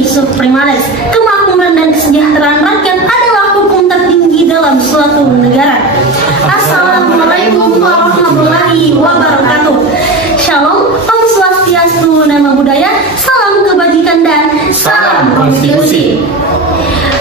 demokrasi, supremalis, kemakmuran dan kesejahteraan rakyat adalah hukum tertinggi dalam suatu negara. Assalamualaikum warahmatullahi wabarakatuh. Shalom, Om Swastiastu, Namo Buddhaya, salam kebajikan dan salam konstitusi.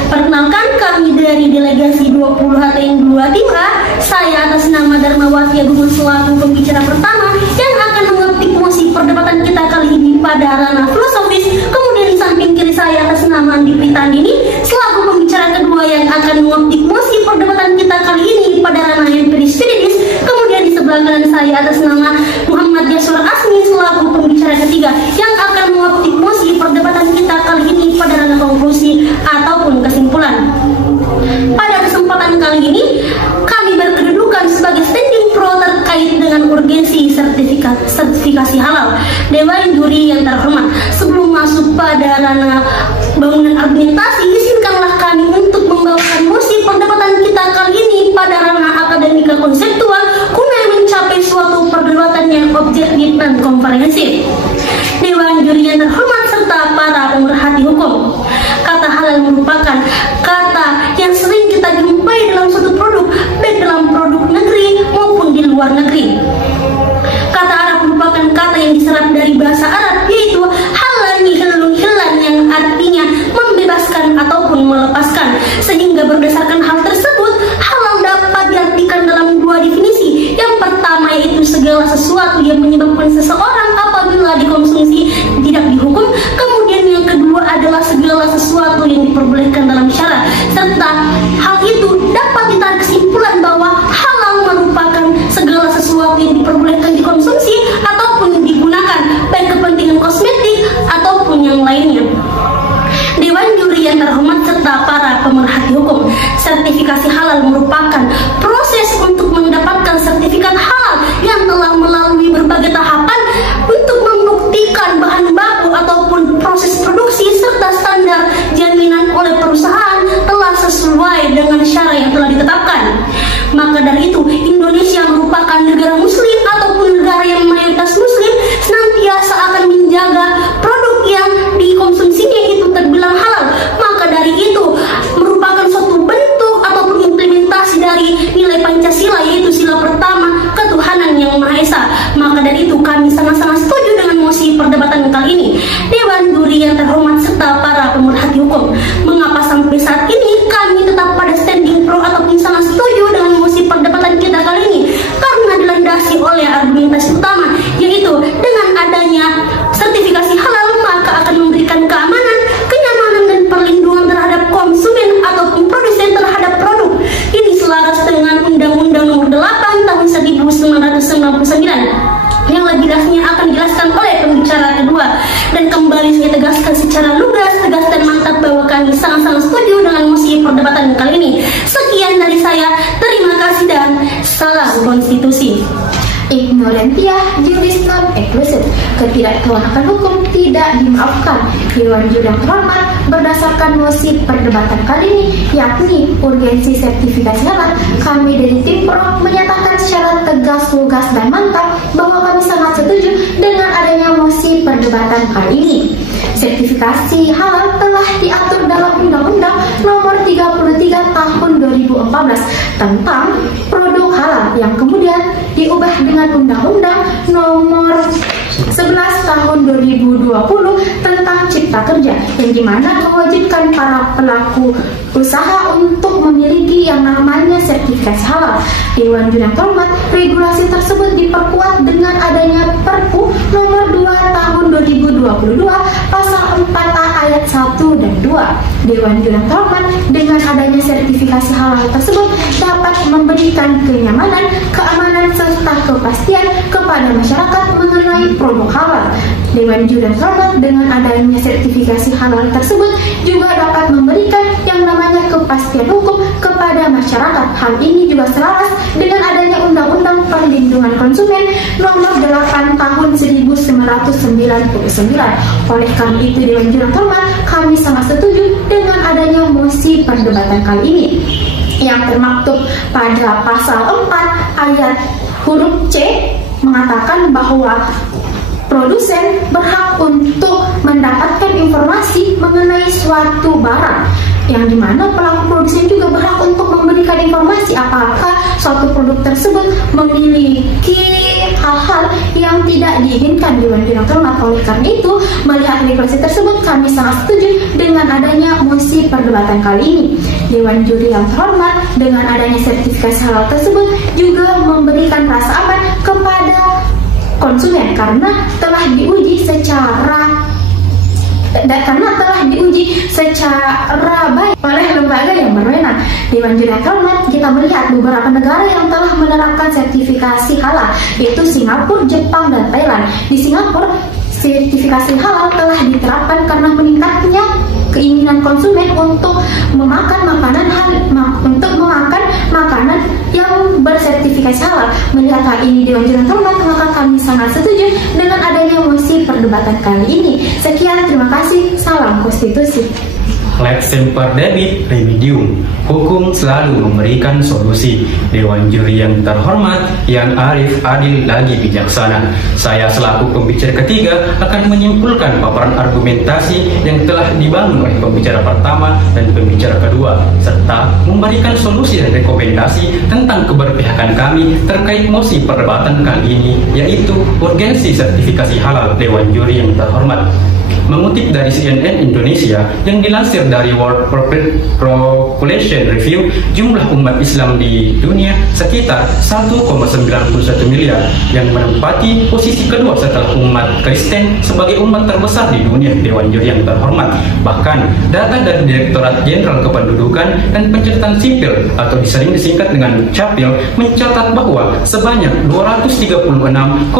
Perkenalkan, kami dari delegasi 20 HTN 2 Timra. Saya atas nama Darmawati Agung selaku pembicara pertama yang akan mengetik mosi perdebatan kita kali ini pada ranah filosofis. Kemudian di samping kiri saya atas nama Andi Pritandini selaku pembicara kedua yang akan mengetik mosi perdebatan kita kali ini pada ranah empiris juridis. Kemudian di sebelah kanan saya atas nama Muhammad Yasur Asmi selaku pembicara ketiga yang akan mengetik mosi perdebatan kita kali ini pada ranah konklusi ataupun kesimpulan. Pada kesempatan kali ini kami berkedudukan sebagai standing pro terkait dengan urgensi sertifikasi halal. Dewan juri yang terhormat, sebelum masuk pada ranah bangunan argumentasi, izinkanlah kami untuk membawakan mosi perdebatan kita kali ini pada ranah akademika konseptual guna mencapai suatu perdebatan yang objektif dan komprehensif. Dewan juri yang terhormat serta para pemerhati hukum, kata halal merupakan kata yang sering kita jumpai dalam suatu produk, baik dalam produk negeri maupun di luar negeri. Kata Arab merupakan kata yang diserap dari bahasa Arab, yaitu halani hilan yang artinya membebaskan ataupun melepaskan. Sehingga berdasarkan hal tersebut, halal dapat diartikan dalam dua definisi. Yang pertama yaitu segala sesuatu yang menyebabkan seseorang apabila dikonsumsi tidak dihukum. Kemudian yang kedua adalah segala sesuatu yang diperbolehkan dalam syara, serta hal itu dapat ditarik kesimpulan bahwa halal merupakan segala sesuatu yang diperbolehkan dikonsumsi ataupun digunakan baik kepentingan kosmetik ataupun yang lainnya. Dewan juri yang terhormat serta para pemerhati hukum, sertifikasi halal merupakan proses untuk mendapatkan sertifikat halal yang telah melalui berbagai tahapan untuk membuktikan bahan baku ataupun proses produksi serta standar jaminan oleh perusahaan telah sesuai dengan syarat yang telah ditetapkan. Maka dari itu, Indonesia merupakan negara muslim ataupun negara yang mayoritas muslim senantiasa akan menjaga produk yang dikonsumsinya itu terbilang halal. Maka dari itu merupakan suatu bentuk ataupun implementasi dari nilai Pancasila, yaitu sila pertama, ketuhanan yang Maha Esa. Maka dari itu kami sangat-sangat setuju dengan mosi perdebatan kali ini. Dewan juri yang terhormat serta para pemerhati hukum, mengapa sampai saat ini kami tetap pada standing pro ataupun sangat setuju dengan mosi perdebatan kita kali ini? Karena dilandasi oleh argumentasi utama, yaitu dengan adanya sertifikasi halal maka akan memberikan keamanan, kenyamanan dan perlindungan terhadap konsumen ataupun produsen terhadap produk. Ini selaras dengan Undang-Undang Nomor 8 Tahun 1999 yang lebih jelasnya akan dijelaskan oleh pembicara kedua. Dan kembali saya tegaskan secara lugas, tegas dan mantap bahwa kami sangat-sangat setuju dengan mosi perdebatan kali ini. Sekian dari saya, terima kasih dan salam konstitusi. Ignorantia juris non exclusit, ketidaktahuan hukum tidak dimaafkan. Dewan juri yang terhormat, berdasarkan mosi perdebatan kali ini, yakni urgensi sertifikasi halal, kami dari tim pro menyatakan secara tegas, lugas dan mantap bahwa kami sangat setuju dengan adanya mosi perdebatan kali ini. Sertifikasi halal telah diatur dalam Undang-Undang Nomor 33 Tahun 2014 tentang produk halal yang kemudian diubah dengan Undang-Undang Nomor 11 Tahun 2020 tentang Cipta Kerja, yang dimana mewajibkan para pelaku usaha untuk memiliki yang namanya sertifikasi halal. Dewan juri yang terhormat, regulasi tersebut diperkuat dengan adanya Perpu Nomor 2 Tahun 2022 Pasal 4A ayat 1 dan 2. Dewan juri yang terhormat, dengan adanya sertifikasi halal tersebut dapat memberikan kenyamanan, keamanan serta kepastian kepada masyarakat mengenai produk halal. Dewan juri yang terhormat, dengan adanya sertifikasi halal tersebut juga dapat memberikan yang namanya kepastian hukum kepada masyarakat. Hal ini juga selaras dengan adanya Undang-Undang Perlindungan Konsumen Nomor 8 Tahun 1999. Oleh karena itu, Dewan juri yang terhormat, kami sangat setuju dengan adanya mosi perdebatan kali ini yang termaktub pada pasal 4 ayat huruf C mengatakan bahwa produsen berhak untuk mendapatkan informasi mengenai yang dimana pelaku produsen juga berhak untuk memberikan informasi apakah suatu produk tersebut memiliki hal-hal yang tidak diinginkan Dewan Juri yang terhormat. Oleh karena itu, melihat regulasi tersebut, kami sangat setuju dengan adanya mosi perdebatan kali ini. Dewan Juri yang terhormat dengan adanya sertifikasi halal tersebut juga memberikan rasa aman kepada konsumen karena telah diuji secara baik oleh lembaga yang berwenang. Dewan Juri yang terhormat, kita melihat beberapa negara yang telah menerapkan sertifikasi halal, yaitu Singapura, Jepang, dan Thailand. Di Singapura, sertifikasi halal telah diterapkan karena meningkatnya keinginan konsumen untuk memakan makanan yang bersertifikasi halal. Melihat hal ini Dewan Juri yang terhormat, maka kami sangat setuju dengan adanya mosi perdebatan kali ini. Sekian, terima kasih. Salam konstitusi. Lex semper debit remedium. Hukum selalu memberikan solusi. Dewan Juri yang terhormat, yang arif, adil, lagi bijaksana. Saya selaku pembicara ketiga akan menyimpulkan paparan argumentasi yang telah dibangun oleh pembicara pertama dan pembicara kedua, serta memberikan solusi dan rekomendasi tentang keberpihakan kami terkait mosi perdebatan kali ini, yaitu urgensi sertifikasi halal Dewan Juri yang terhormat. Mengutip dari CNN Indonesia yang dilansir dari World Population Review, jumlah umat Islam di dunia sekitar 1,91 miliar yang menempati posisi kedua setelah umat Kristen sebagai umat terbesar di dunia. Dewan Juri yang terhormat, bahkan data dari Direktorat Jenderal Kependudukan dan Pencatatan Sipil atau sering disingkat dengan Capil mencatat bahwa sebanyak 236,53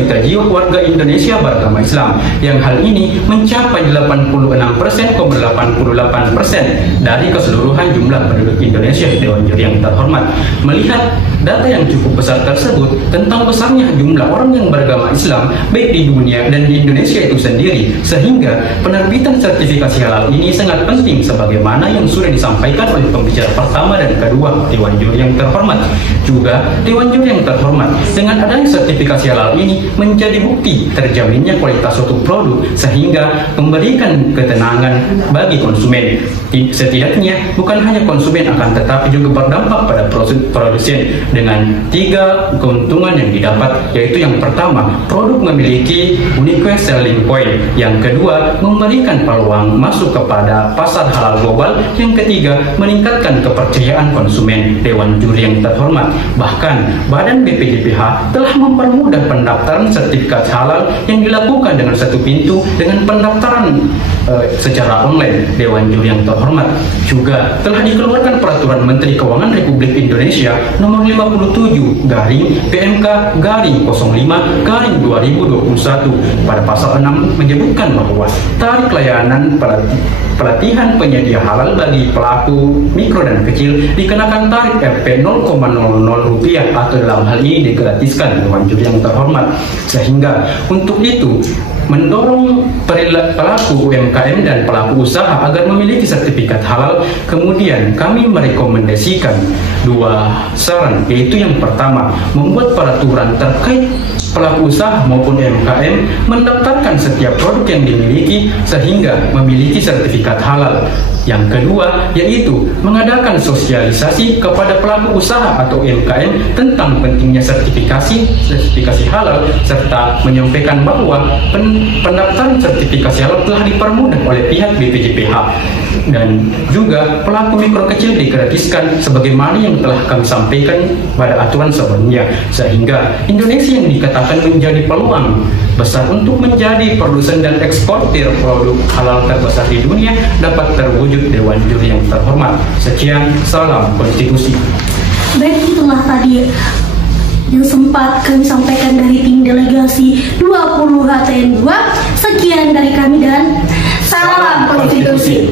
juta jiwa warga Indonesia beragama Islam, yang hal ini mencapai 86,88% dari keseluruhan jumlah penduduk Indonesia. Dewan Juri yang terhormat, melihat data yang cukup besar tersebut tentang besarnya jumlah orang yang beragama Islam baik di dunia dan di Indonesia itu sendiri, sehingga penerbitan sertifikasi halal ini sangat penting sebagaimana yang sudah disampaikan oleh pembicara pertama dan kedua. Dewan Juri yang terhormat, juga Dewan Juri yang terhormat, dengan adanya sertifikasi halal ini menjadi bukti terjaminnya kualitas suatu produk sehingga memberikan ketenangan bagi konsumen. Setidaknya bukan hanya konsumen akan tetapi juga berdampak pada produsen dengan 3 keuntungan yang didapat, yaitu yang pertama, produk memiliki unique selling point, yang kedua, memberikan peluang masuk kepada pasar halal global, yang ketiga, meningkatkan kepercayaan konsumen. Dewan Juri yang terhormat, bahkan Badan BPJPH telah mempermudah pendaftaran sertifikat halal yang dilakukan dengan satu pintu dengan pendaftaran secara online. Dewan Juri yang terhormat, juga telah dikeluarkan Peraturan Menteri Keuangan Republik Indonesia Nomor 57 PMK/05/2021 pada pasal 6 menyebutkan bahwa tarif layanan pelatihan penyedia halal bagi pelaku mikro dan kecil dikenakan tarif Rp 0,00 rupiah atau dalam hal ini digratiskan. Dewan Juri yang terhormat, sehingga untuk itu mendorong pelaku UMKM dan pelaku usaha agar memiliki sertifikat halal. Kemudian kami merekomendasikan 2 saran, yaitu yang pertama, membuat peraturan terkait pelaku usaha maupun UMKM mendaftarkan setiap produk yang dimiliki sehingga memiliki sertifikat halal. Yang kedua, yaitu mengadakan sosialisasi kepada pelaku usaha atau UMKM tentang pentingnya sertifikasi halal, serta menyampaikan bahwa pendaftaran sertifikasi halal telah dipermudah oleh pihak BPJPH, dan juga pelaku mikro kecil digratiskan sebagaimana yang telah kami sampaikan pada aturan sebelumnya, sehingga Indonesia yang dikatakan menjadi peluang besar untuk menjadi produsen dan eksportir produk halal terbesar di dunia dapat terwujud. Dewan Juri yang terhormat, sekian, salam konstitusi. Baik, itulah tadi yang sempat kami sampaikan dari tim delegasi 20 HTN 2. Sekian dari kami dan salam konstitusi.